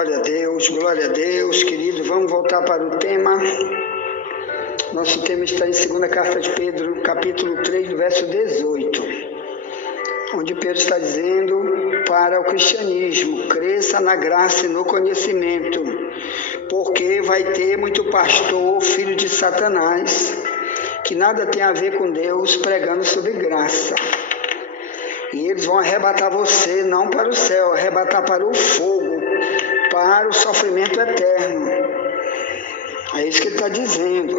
glória a Deus, querido. Vamos voltar para o tema. Nosso tema está em 2ª Carta de Pedro, capítulo 3, do verso 18, onde Pedro está dizendo para o cristianismo: cresça na graça e no conhecimento, porque vai ter muito pastor, filho de Satanás, que nada tem a ver com Deus, pregando sobre graça. E eles vão arrebatar você, não para o céu, arrebatar para o fogo, para o sofrimento eterno. É isso que ele está dizendo.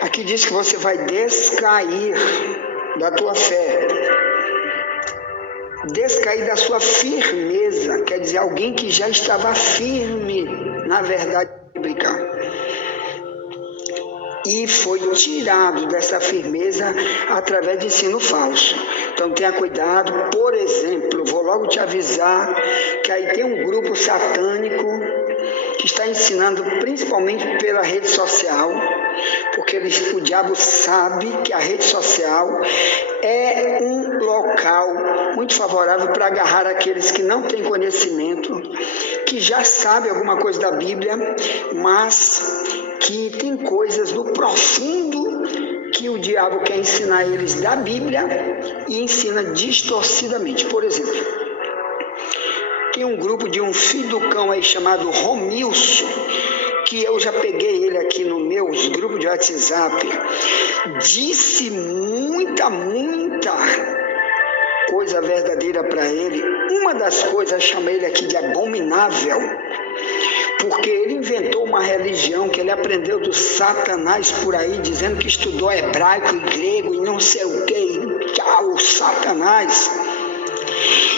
Aqui diz que você vai descair da tua fé, descair da sua firmeza, quer dizer, alguém que já estava firme na verdade bíblica e foi tirado dessa firmeza através de ensino falso. Então tenha cuidado. Por exemplo, vou logo te avisar que aí tem um grupo satânico que está ensinando principalmente pela rede social, porque o diabo sabe que a rede social é um local muito favorável para agarrar aqueles que não têm conhecimento, que já sabem alguma coisa da Bíblia, mas que tem coisas no profundo que o diabo quer ensinar eles da Bíblia e ensina distorcidamente. Por exemplo, tem um grupo de um filho do cão aí chamado Romilson, que eu já peguei ele aqui no meus grupos de WhatsApp, disse muita coisa verdadeira para ele. Uma das coisas, chama ele aqui de abominável, porque ele inventou uma religião que ele aprendeu do Satanás por aí, dizendo que estudou hebraico e grego e não sei o que, o Satanás.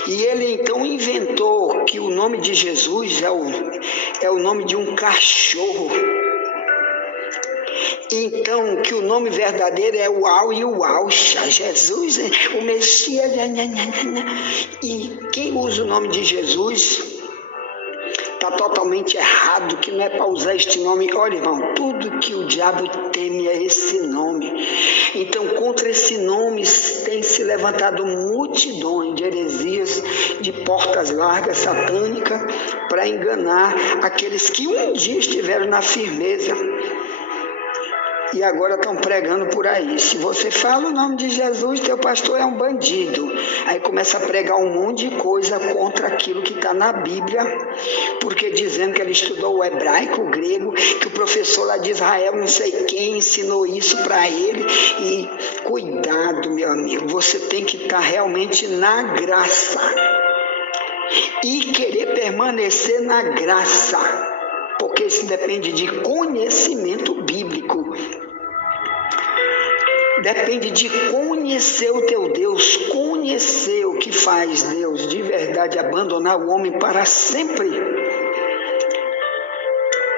E ele então inventou que o nome de Jesus é o nome de um cachorro. Então, que o nome verdadeiro é o Au e o Auxa. Jesus, o Messias. E quem usa o nome de Jesus está totalmente errado, que não é para usar este nome. Olha, irmão, tudo que o diabo teme é esse nome. Então, contra esse nome tem se levantado multidões de heresias, de portas largas, satânicas, para enganar aqueles que um dia estiveram na firmeza e agora estão pregando por aí. Se você fala o nome de Jesus, teu pastor é um bandido. Aí começa a pregar um monte de coisa contra aquilo que está na Bíblia, porque dizendo que ele estudou o hebraico, o grego, que o professor lá de Israel, não sei quem, ensinou isso para ele. E cuidado, meu amigo, você tem que estar realmente na graça e querer permanecer na graça, porque isso depende de conhecimento bíblico. Depende de conhecer o teu Deus, conhecer o que faz Deus de verdade abandonar o homem para sempre,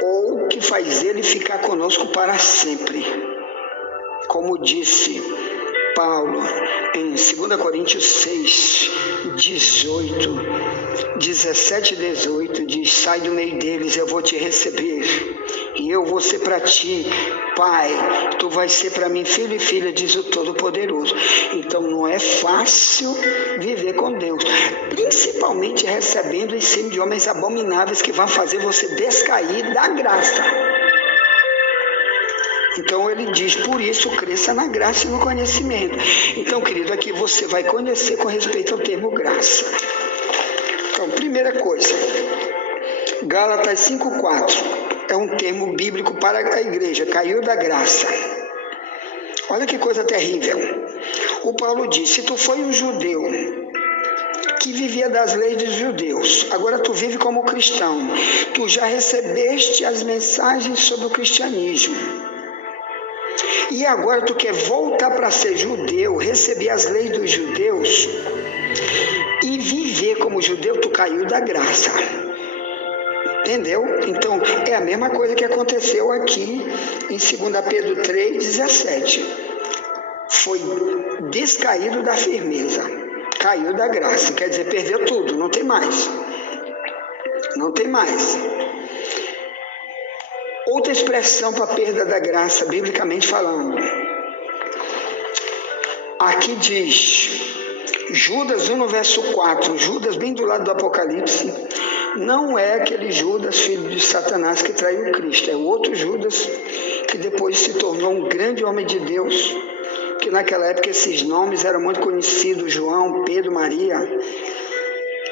ou o que faz ele ficar conosco para sempre. Como disse Paulo em 2 Coríntios 6, 17 e 18, diz: sai do meio deles, eu vou te receber, e eu vou ser para ti pai, tu vais ser para mim filho e filha, diz o Todo-Poderoso. Então não é fácil viver com Deus, principalmente recebendo o ensino de homens abomináveis que vão fazer você descair da graça. Então ele diz: por isso cresça na graça e no conhecimento. Então, querido, aqui você vai conhecer com respeito ao termo graça. Então, primeira coisa, Gálatas 5,4 é um termo bíblico para a igreja, caiu da graça. Olha que coisa terrível. O Paulo diz: se tu foi um judeu que vivia das leis dos judeus, agora tu vive como cristão, tu já recebeste as mensagens sobre o cristianismo, e agora tu quer voltar para ser judeu, receber as leis dos judeus e viver como judeu, tu caiu da graça. Entendeu? Então, é a mesma coisa que aconteceu aqui em 2 Pedro 3,17. Foi descaído da firmeza, caiu da graça, quer dizer, perdeu tudo, não tem mais. Não tem mais. Outra expressão para a perda da graça, biblicamente falando. Aqui diz, Judas 1 no verso 4, Judas bem do lado do Apocalipse, não é aquele Judas, filho de Satanás, que traiu Cristo, é o outro Judas, que depois se tornou um grande homem de Deus, que naquela época esses nomes eram muito conhecidos, João, Pedro, Maria,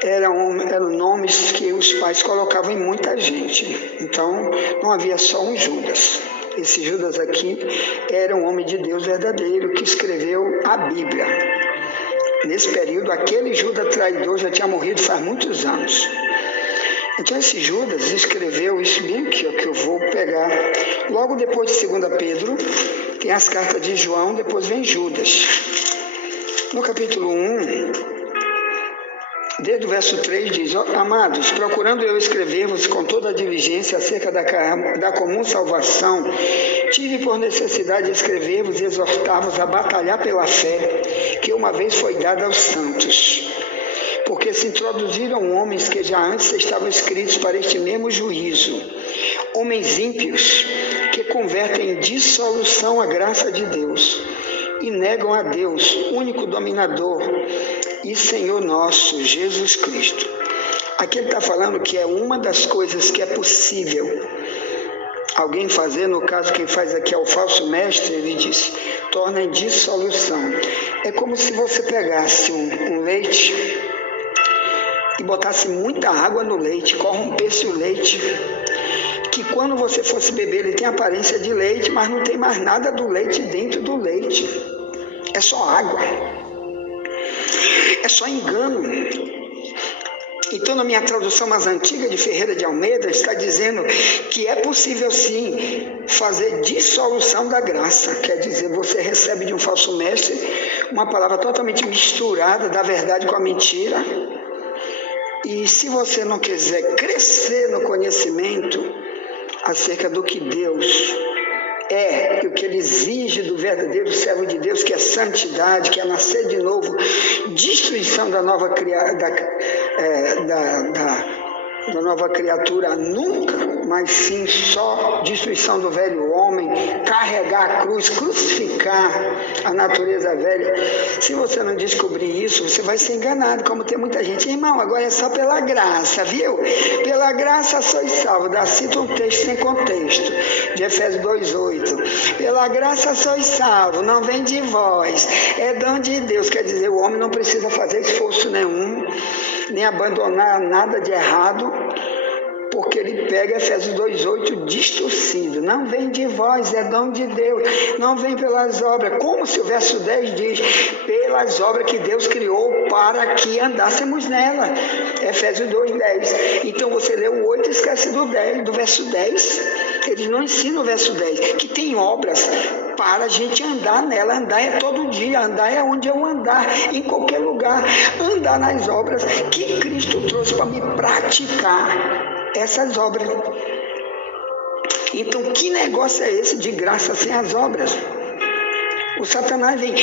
eram nomes que os pais colocavam em muita gente, então não havia só um Judas. Esse Judas aqui era um homem de Deus verdadeiro, que escreveu a Bíblia. Nesse período, aquele Judas traidor já tinha morrido faz muitos anos. Então esse Judas escreveu isso bem aqui, ó, que eu vou pegar. Logo depois de 2 Pedro, tem as cartas de João, depois vem Judas. No capítulo 1, desde o verso 3 diz: amados, procurando eu escrever-vos com toda a diligência acerca da comum salvação, tive por necessidade de escrever-vos e exortar-vos a batalhar pela fé, que uma vez foi dada aos santos. Porque se introduziram homens que já antes estavam escritos para este mesmo juízo, homens ímpios que convertem em dissolução a graça de Deus e negam a Deus, único dominador e Senhor nosso, Jesus Cristo. Aqui ele está falando que é uma das coisas que é possível alguém fazer, no caso quem faz aqui é o falso mestre, ele diz, torna em dissolução. É como se você pegasse um leite e botasse muita água no leite, corrompesse o leite, que quando você fosse beber ele tem aparência de leite, mas não tem mais nada do leite dentro do leite, é só água, é só engano. Então, na minha tradução mais antiga de Ferreira de Almeida, está dizendo que é possível sim fazer dissolução da graça, quer dizer, você recebe de um falso mestre uma palavra totalmente misturada da verdade com a mentira, e se você não quiser crescer no conhecimento acerca do que Deus é, e o que ele exige do verdadeiro servo de Deus, que é santidade, que é nascer de novo, destruição da nova da nova criatura nunca, mas sim só destruição do velho homem, carregar a cruz, crucificar a natureza velha. Se você não descobrir isso, você vai ser enganado, como tem muita gente. Irmão, agora é só pela graça, viu? Pela graça sois salvos. Cita um texto sem contexto, de Efésios 2:8. Pela graça sois salvos, não vem de vós, é dom de Deus. Quer dizer, o homem não precisa fazer esforço nenhum, nem abandonar nada de errado, porque ele pega Efésios 2:8 distorcido. Não vem de vós, é dom de Deus, não vem pelas obras, como se o verso 10 diz, pelas obras que Deus criou para que andássemos nela. Efésios 2:10. Então você lê o 8 e esquece do 10, do verso 10. Eles não ensinam o verso 10, que tem obras para a gente andar nela. Andar é todo dia, andar é onde eu andar, em qualquer lugar, andar nas obras que Cristo trouxe para me praticar essas obras. Então, que negócio é esse de graça sem as obras? O Satanás vem,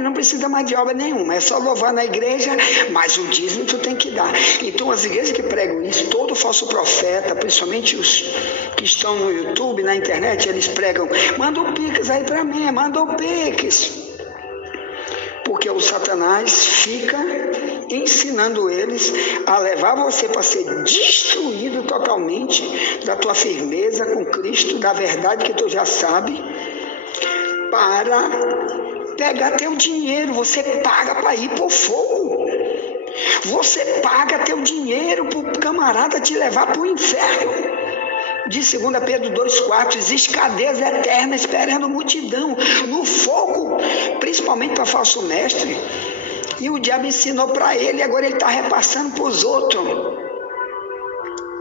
não precisa mais de obra nenhuma, é só louvar na igreja, mas o dízimo tu tem que dar. Então as igrejas que pregam isso, todo falso profeta, principalmente os que estão no YouTube, na internet, eles pregam, manda o Pix aí para mim, manda o Pix. Porque o Satanás fica ensinando eles a levar você para ser destruído totalmente da tua firmeza com Cristo, da verdade que tu já sabe, para pegar teu dinheiro. Você paga para ir para o fogo, você paga teu dinheiro para o camarada te levar para o inferno. De 2 Pedro 2,4, existe cadeias eternas esperando multidão no fogo, principalmente para falso mestre, e o diabo ensinou para ele, e agora ele está repassando para os outros.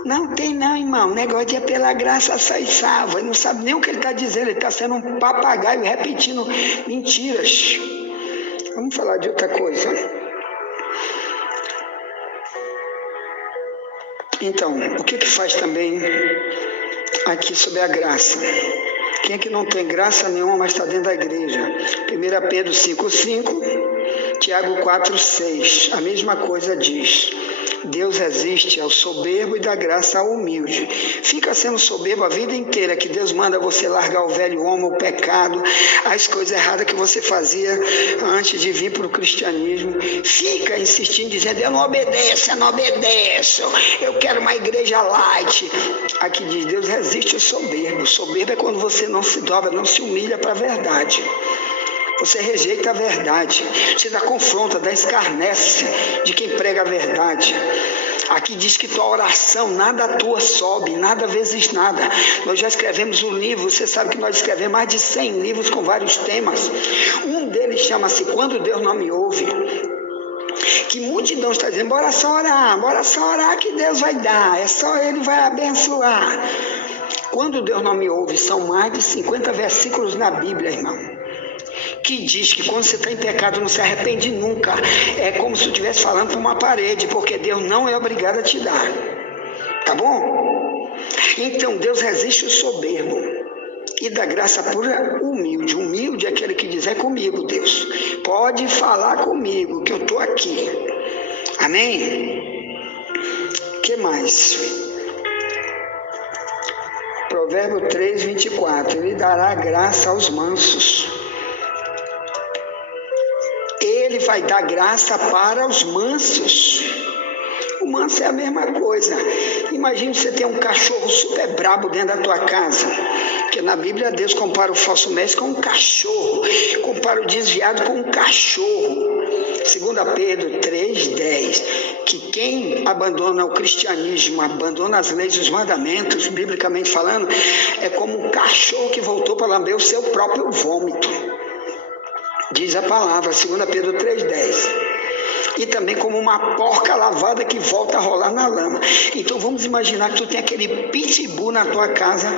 Não tem não, irmão, o negócio é pela graça sai salvo. Ele não sabe nem o que ele está dizendo, ele está sendo um papagaio repetindo mentiras. Vamos falar de outra coisa. Então, o que faz também aqui sobre a graça? Quem é que não tem graça nenhuma, mas está dentro da igreja? 1 Pedro 5,5, Tiago 4,6, a mesma coisa diz. Deus resiste ao soberbo e dá graça ao humilde. Fica sendo soberbo a vida inteira, que Deus manda você largar o velho homem, o pecado, as coisas erradas que você fazia antes de vir para o cristianismo. Fica insistindo, dizendo, eu não obedeço, eu quero uma igreja light. Aqui diz, Deus resiste ao soberbo. Soberbo é quando você não se dobra, não se humilha para a verdade. Você rejeita a verdade, você dá confronta, dá escarnece de quem prega a verdade. Aqui diz que tua oração, nada tua sobe, nada vezes nada. Nós já escrevemos um livro, você sabe que nós escrevemos mais de 100 livros com vários temas. Um deles chama-se Quando Deus Não Me Ouve. Que multidão está dizendo, bora só orar que Deus vai dar, é só Ele vai abençoar. Quando Deus não me ouve, são mais de 50 versículos na Bíblia, irmão, que diz que quando você está em pecado não se arrepende nunca. É como se eu estivesse falando para uma parede, porque Deus não é obrigado a te dar. Tá bom? Então Deus resiste o soberbo e dá graça pura humilde. Humilde é aquele que diz, é comigo, Deus. Pode falar comigo, que eu estou aqui. Amém? O que mais? Provérbio 3, 24. Ele dará graça aos mansos. Ele vai dar graça para os mansos. O manso é a mesma coisa. Imagine você ter um cachorro super brabo dentro da tua casa. Porque na Bíblia Deus compara o falso mestre com um cachorro. Compara o desviado com um cachorro. 2 Pedro 3,10. Que quem abandona o cristianismo, abandona as leis e os mandamentos, biblicamente falando, é como um cachorro que voltou para lamber o seu próprio vômito. Diz a palavra, 2 Pedro 3,10. E também como uma porca lavada que volta a rolar na lama. Então vamos imaginar que tu tem aquele pitbull na tua casa.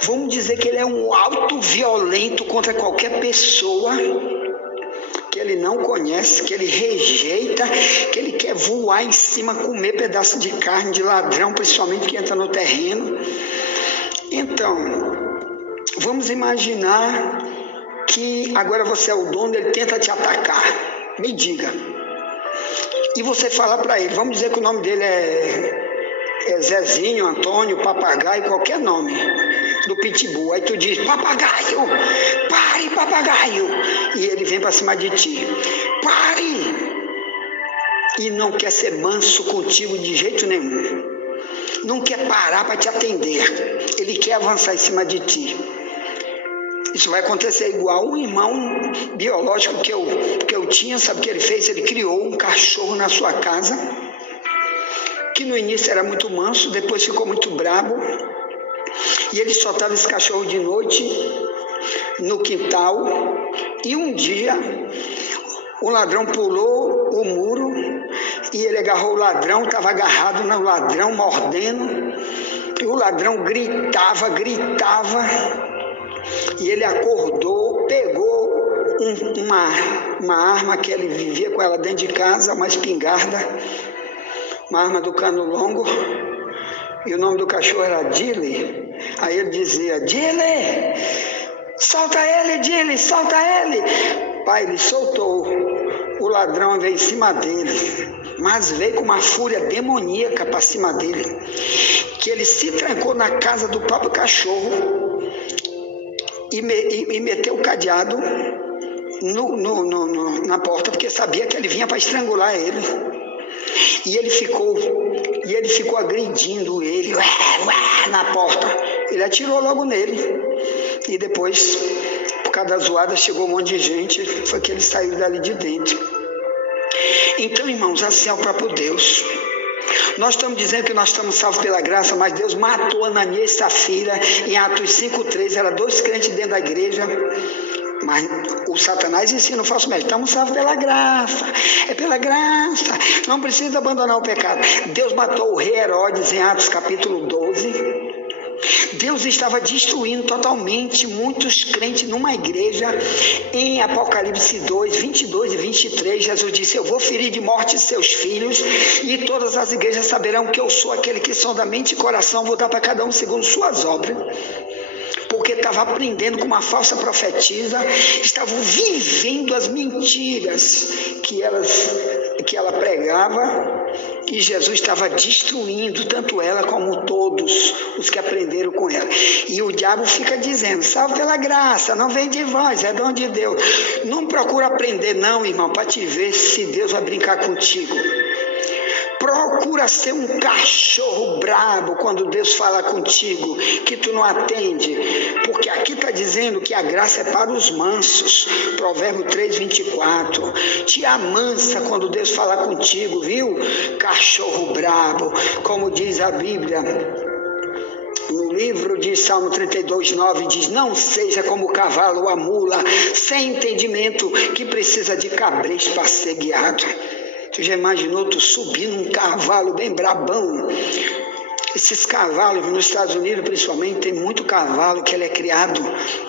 Vamos dizer que ele é um alto violento contra qualquer pessoa que ele não conhece, que ele rejeita, que ele quer voar em cima, comer pedaço de carne de ladrão, principalmente que entra no terreno. Então, vamos imaginar que agora você é o dono, ele tenta te atacar. Me diga. E você fala para ele, vamos dizer que o nome dele é Zezinho, Antônio, Papagaio, qualquer nome do pitbull. Aí tu diz, papagaio, pare, papagaio. E ele vem para cima de ti. Pare! E não quer ser manso contigo de jeito nenhum. Não quer parar para te atender. Ele quer avançar em cima de ti. Isso vai acontecer igual um irmão biológico que eu tinha, sabe o que ele fez? Ele criou um cachorro na sua casa, que no início era muito manso, depois ficou muito brabo, e ele soltava esse cachorro de noite no quintal, e um dia o ladrão pulou o muro, e ele agarrou o ladrão, estava agarrado no ladrão, mordendo, e o ladrão gritava, e ele acordou, pegou uma arma que ele vivia com ela dentro de casa, uma espingarda, uma arma do cano longo, e o nome do cachorro era Dilly. Aí ele dizia, Dilly, solta ele, Dilly, solta ele. Pai, ele soltou, o ladrão veio em cima dele, mas veio com uma fúria demoníaca para cima dele, que ele se trancou na casa do próprio cachorro, e meteu o cadeado na porta, porque sabia que ele vinha para estrangular ele. E ele ficou agredindo ele na porta. Ele atirou logo nele. E depois, por causa da zoada, chegou um monte de gente. Foi que ele saiu dali de dentro. Então, irmãos, assim é o próprio Deus. Nós estamos dizendo que nós estamos salvos pela graça, mas Deus matou Ananias e Safira em Atos 5,3, eram 2 crentes dentro da igreja, mas o Satanás ensina o falso mestre, estamos salvos pela graça, é pela graça, não precisa abandonar o pecado. Deus matou o rei Herodes em Atos capítulo 12, Deus estava destruindo totalmente muitos crentes numa igreja. Em Apocalipse 2, 22 e 23, Jesus disse, eu vou ferir de morte seus filhos, e todas as igrejas saberão que eu sou aquele que sonda mente e coração, vou dar para cada um segundo suas obras. Porque estava aprendendo com uma falsa profetisa, estavam vivendo as mentiras que elas que ela pregava, e Jesus estava destruindo tanto ela como todos os que aprenderam com ela. E o diabo fica dizendo: salve pela graça, não vem de vós, é dom de Deus. Não procura aprender não, irmão, para te ver se Deus vai brincar contigo. Procura ser um cachorro brabo quando Deus fala contigo, que tu não atende, porque aqui está dizendo que a graça é para os mansos, Provérbio 3:24, te amansa quando Deus fala contigo, viu? Cachorro brabo, como diz a Bíblia, no livro de Salmo 32:9 diz: não seja como o cavalo ou a mula, sem entendimento, que precisa de cabresto para ser guiado. Tu já imaginou tu subir num cavalo bem brabão? Esses cavalos, nos Estados Unidos principalmente, tem muito cavalo que ele é criado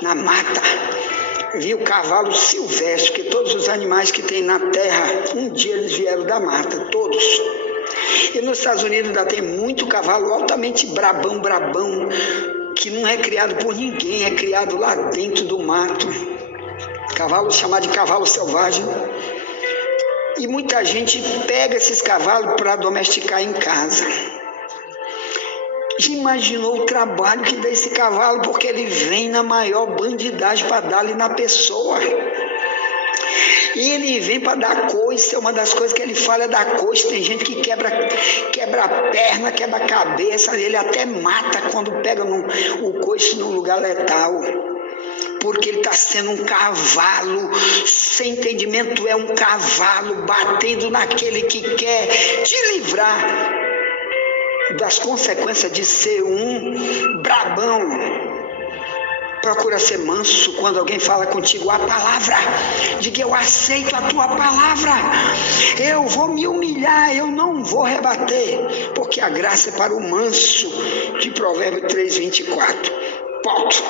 na mata. Viu? Cavalo silvestre, porque todos os animais que tem na terra, um dia eles vieram da mata, todos. E nos Estados Unidos ainda tem muito cavalo altamente brabão, que não é criado por ninguém, é criado lá dentro do mato. Cavalo chamado de cavalo selvagem. E muita gente pega esses cavalos para domesticar em casa. Já imaginou o trabalho que dá esse cavalo, porque ele vem na maior bandidagem para dar ali na pessoa. E ele vem para dar coice, é uma das coisas que ele fala, é dar coice. Tem gente que quebra a perna, quebra a cabeça, ele até mata quando pega o coice num lugar letal. Porque ele está sendo um cavalo, sem entendimento, é um cavalo batendo naquele que quer te livrar das consequências de ser um brabão. Procura ser manso quando alguém fala contigo a palavra. Diga: eu aceito a tua palavra, eu vou me humilhar, eu não vou rebater, porque a graça é para o manso, de Provérbio 3:24. Ponto.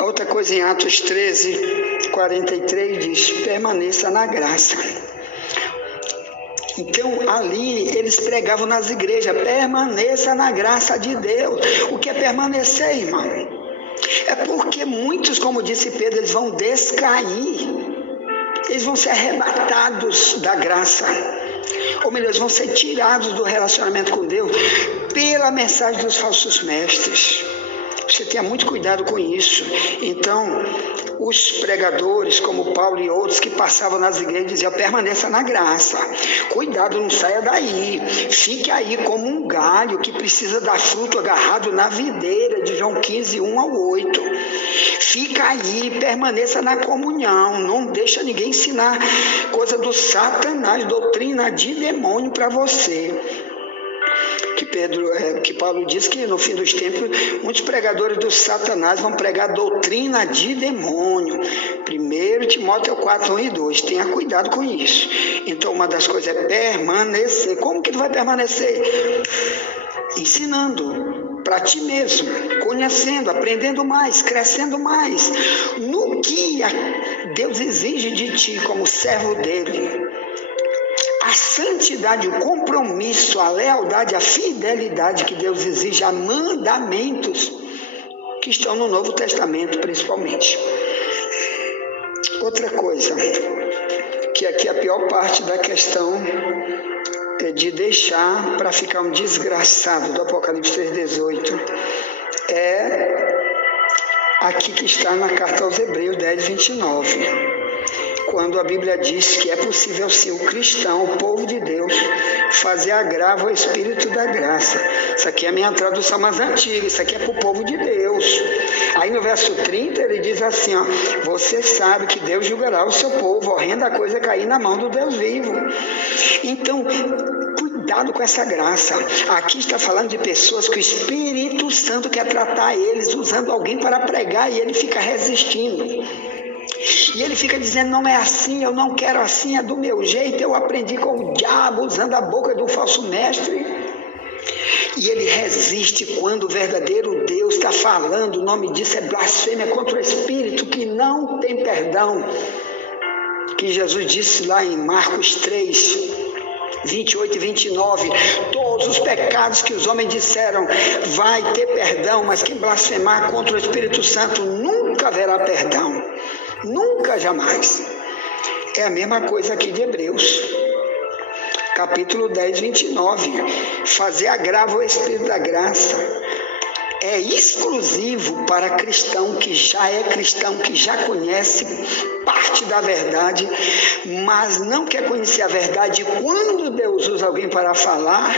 Outra coisa, em Atos 13:43 diz: permaneça na graça. Então ali eles pregavam nas igrejas: permaneça na graça de Deus. O que é permanecer, irmão? É porque muitos, como disse Pedro, eles vão descair, eles vão ser arrebatados da graça, ou melhor, eles vão ser tirados do relacionamento com Deus pela mensagem dos falsos mestres. Você tenha muito cuidado com isso. Então, os pregadores, como Paulo e outros, que passavam nas igrejas, diziam: permaneça na graça. Cuidado, não saia daí. Fique aí como um galho que precisa dar fruto agarrado na videira, de João 15:1-8. Fica aí, permaneça na comunhão. Não deixa ninguém ensinar coisa do Satanás, doutrina de demônio para você. Que Paulo diz que no fim dos tempos muitos pregadores do Satanás vão pregar doutrina de demônio. 1 Timóteo 4:1-2. Tenha cuidado com isso. Então, uma das coisas é permanecer. Como que tu vai permanecer? Ensinando para ti mesmo, conhecendo, aprendendo mais, crescendo mais no que Deus exige de ti como servo dele. A santidade, o compromisso, a lealdade, a fidelidade que Deus exige a mandamentos que estão no Novo Testamento, principalmente. Outra coisa, que aqui é a pior parte da questão de deixar para ficar um desgraçado, do Apocalipse 3:18, é aqui que está na carta aos Hebreus 10:29. Quando a Bíblia diz que é possível sim o cristão, o povo de Deus, fazer agravo ao Espírito da graça. Isso aqui é a minha tradução mais antiga, isso aqui é para o povo de Deus. Aí no verso 30 ele diz assim: ó, você sabe que Deus julgará o seu povo, horrenda coisa é cair na mão do Deus vivo. Então, cuidado com essa graça. Aqui está falando de pessoas que o Espírito Santo quer tratar eles, usando alguém para pregar, e ele fica resistindo. E ele fica dizendo: não é assim, eu não quero assim, é do meu jeito, eu aprendi com o diabo, usando a boca do falso mestre. E ele resiste quando o verdadeiro Deus está falando. O nome disso é blasfêmia contra o Espírito, que não tem perdão. Que Jesus disse lá em Marcos 3:28-29, todos os pecados que os homens disseram vai ter perdão, mas quem blasfemar contra o Espírito Santo nunca haverá perdão. Nunca, jamais. É a mesma coisa aqui de Hebreus. capítulo 10, 29. Fazer agravo ao Espírito da graça é exclusivo para cristão que já é cristão, que já conhece parte da verdade, mas não quer conhecer a verdade. Quando Deus usa alguém para falar,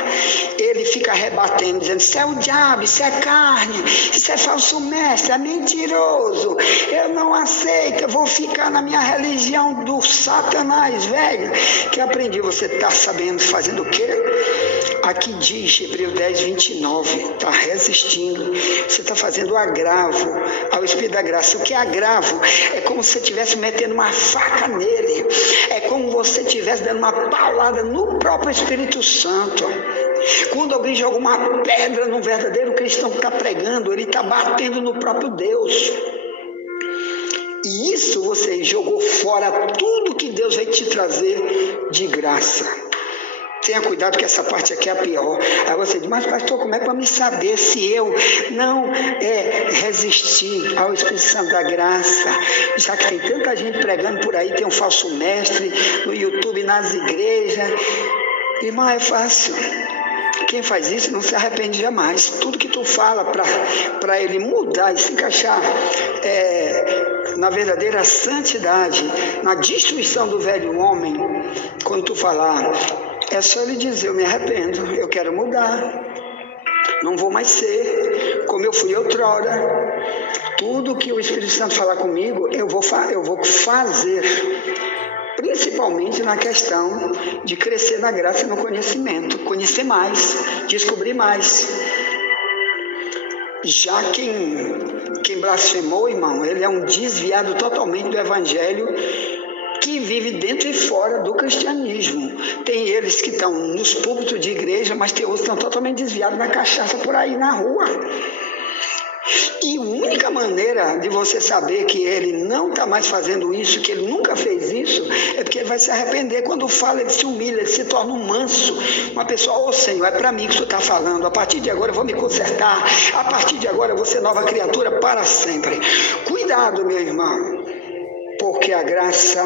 ele fica rebatendo, dizendo: isso é o diabo, isso é carne, isso é falso mestre, é mentiroso, eu não aceito, eu vou ficar na minha religião do Satanás, velho, que aprendi. Você está sabendo fazendo o quê? Aqui diz, Hebreus 10, 29, está resistindo, você está fazendo agravo ao Espírito da graça. O que é agravo? É como se você estivesse metendo uma faca nele, é como você estivesse dando uma paulada no próprio Espírito Santo. Quando alguém joga uma pedra num verdadeiro cristão que está pregando, ele está batendo no próprio Deus. E isso você jogou fora tudo que Deus vai te trazer de graça. Tenha cuidado que essa parte aqui é a pior. Aí você diz: mas pastor, como é para me saber se eu não resistir ao Espírito Santo da graça? Já que tem tanta gente pregando por aí, tem um falso mestre no YouTube, nas igrejas. Irmão, é fácil. Quem faz isso não se arrepende jamais. Tudo que tu fala para ele mudar e se encaixar na verdadeira santidade, na destruição do velho homem, quando tu falar, é só ele dizer: eu me arrependo, eu quero mudar, não vou mais ser como eu fui outrora. Tudo que o Espírito Santo falar comigo, eu vou fazer, principalmente na questão de crescer na graça e no conhecimento, conhecer mais, descobrir mais. Já quem blasfemou, irmão, ele é um desviado totalmente do Evangelho, que vive dentro e fora do cristianismo. Tem eles que estão nos púlpitos de igreja, mas tem outros que estão totalmente desviados na cachaça por aí na rua. E a única maneira de você saber que ele não está mais fazendo isso, que ele nunca fez isso, é porque ele vai se arrepender. Quando fala, ele se humilha, ele se torna um manso. Uma pessoa: ô Senhor, é para mim que o Senhor está falando, a partir de agora eu vou me consertar, a partir de agora eu vou ser nova criatura para sempre. Cuidado, meu irmão, porque a graça,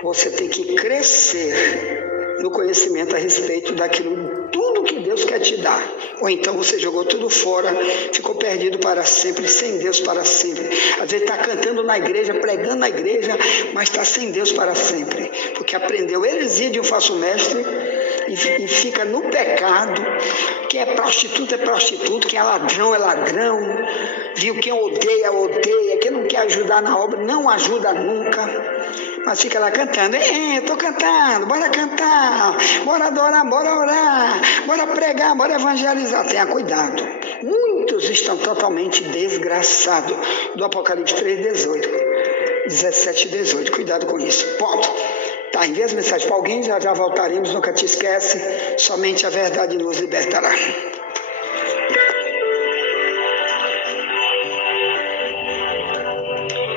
você tem que crescer no conhecimento a respeito daquilo, tudo que Deus quer te dar. Ou então você jogou tudo fora, ficou perdido para sempre, sem Deus para sempre. Às vezes está cantando na igreja, pregando na igreja, mas está sem Deus para sempre, porque aprendeu heresia de um falso mestre e fica no pecado. Quem é prostituta é prostituta, quem é ladrão é ladrão, viu? Quem odeia, odeia, quem não quer ajudar na obra não ajuda nunca. Mas fica lá cantando: estou cantando, bora cantar, bora adorar, bora orar, bora pregar, bora evangelizar. Tenha cuidado. Muitos estão totalmente desgraçados. Do Apocalipse 3, 18, 17 e 18. Cuidado com isso. Ponto. Tá, envia as mensagens para alguém, já voltaremos, nunca te esquece. Somente a verdade nos libertará.